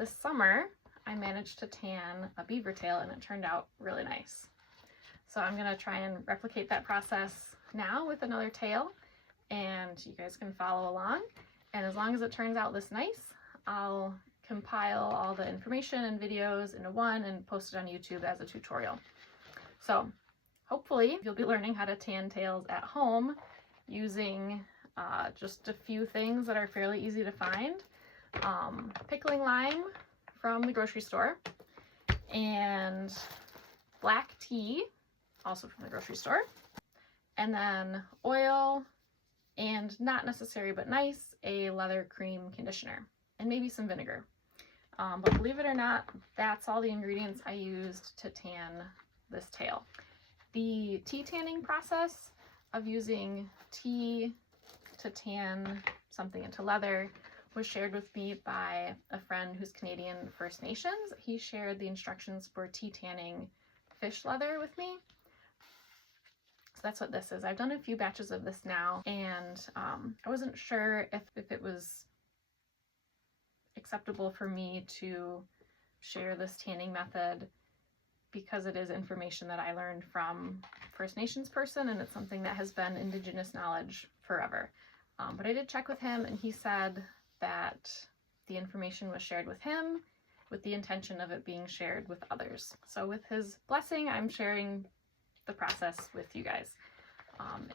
this summer I managed to tan a beaver tail and it turned out really nice. So I'm gonna try and replicate that process now with another tail, and you guys can follow along. And as long as it turns out this nice, I'll compile all the information and videos into one and post it on YouTube as a tutorial. So hopefully you'll be learning how to tan tails at home using just a few things that are fairly easy to find. Pickling lime from the grocery store, and black tea, also from the grocery store, and then oil, and not necessary but nice, a leather cream conditioner, and maybe some vinegar. But believe it or not, that's all the ingredients I used to tan this tail. The tea tanning process of using tea to tan something into leather was shared with me by a friend who's Canadian First Nations. He shared the instructions for tea tanning fish leather with me. So that's what this is. I've done a few batches of this now, and I wasn't sure if it was acceptable for me to share this tanning method because it is information that I learned from First Nations person, and it's something that has been indigenous knowledge forever. But I did check with him, and he said that the information was shared with him with the intention of it being shared with others. So with his blessing, I'm sharing the process with you guys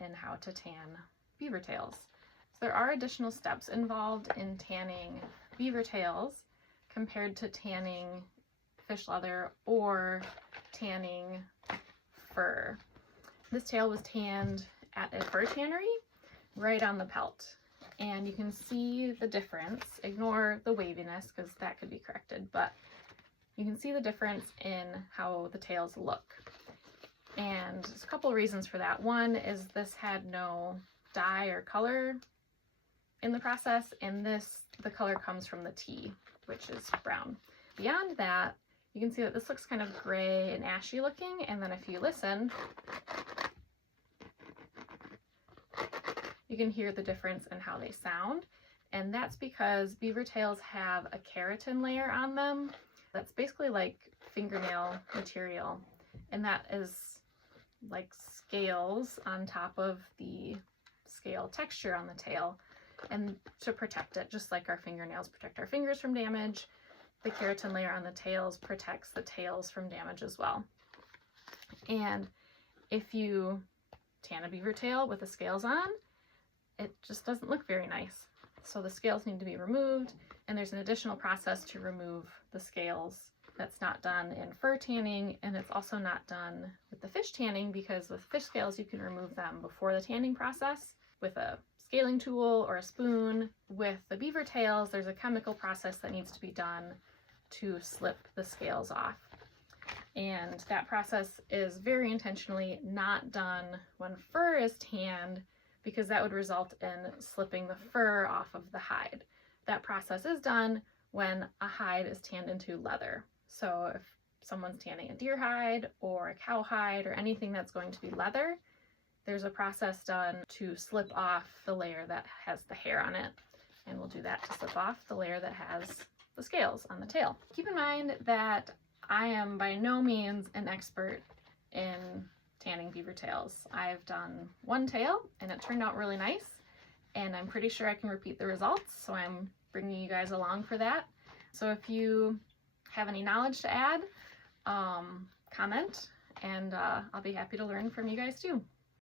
and how to tan beaver tails. So there are additional steps involved in tanning beaver tails compared to tanning fish leather or tanning fur. This tail was tanned at a fur tannery right on the pelt, and you can see the difference. Ignore the waviness because that could be corrected, but you can see the difference in how the tails look. And there's a couple reasons for that. One is this had no dye or color in the process, and the color comes from the tea, which is brown. Beyond that, you can see that this looks kind of gray and ashy looking, and then if you listen, you can hear the difference in how they sound. And that's because beaver tails have a keratin layer on them that's basically like fingernail material, and that is like scales on top of the scale texture on the tail, and to protect it, just like our fingernails protect our fingers from damage, the keratin layer on the tails protects the tails from damage as well. And if you tan a beaver tail with the scales on, it just doesn't look very nice. So the scales need to be removed, and there's an additional process to remove the scales that's not done in fur tanning, and it's also not done with the fish tanning, because with fish scales you can remove them before the tanning process with a scaling tool or a spoon. With the beaver tails, there's a chemical process that needs to be done to slip the scales off. And that process is very intentionally not done when fur is tanned, because that would result in slipping the fur off of the hide. That process is done when a hide is tanned into leather. So if someone's tanning a deer hide or a cow hide or anything that's going to be leather, there's a process done to slip off the layer that has the hair on it. And we'll do that to slip off the layer that has the scales on the tail. Keep in mind that I am by no means an expert in tanning beaver tails. I've done one tail and it turned out really nice, and I'm pretty sure I can repeat the results, so I'm bringing you guys along for that. So if you have any knowledge to add, comment, and I'll be happy to learn from you guys too.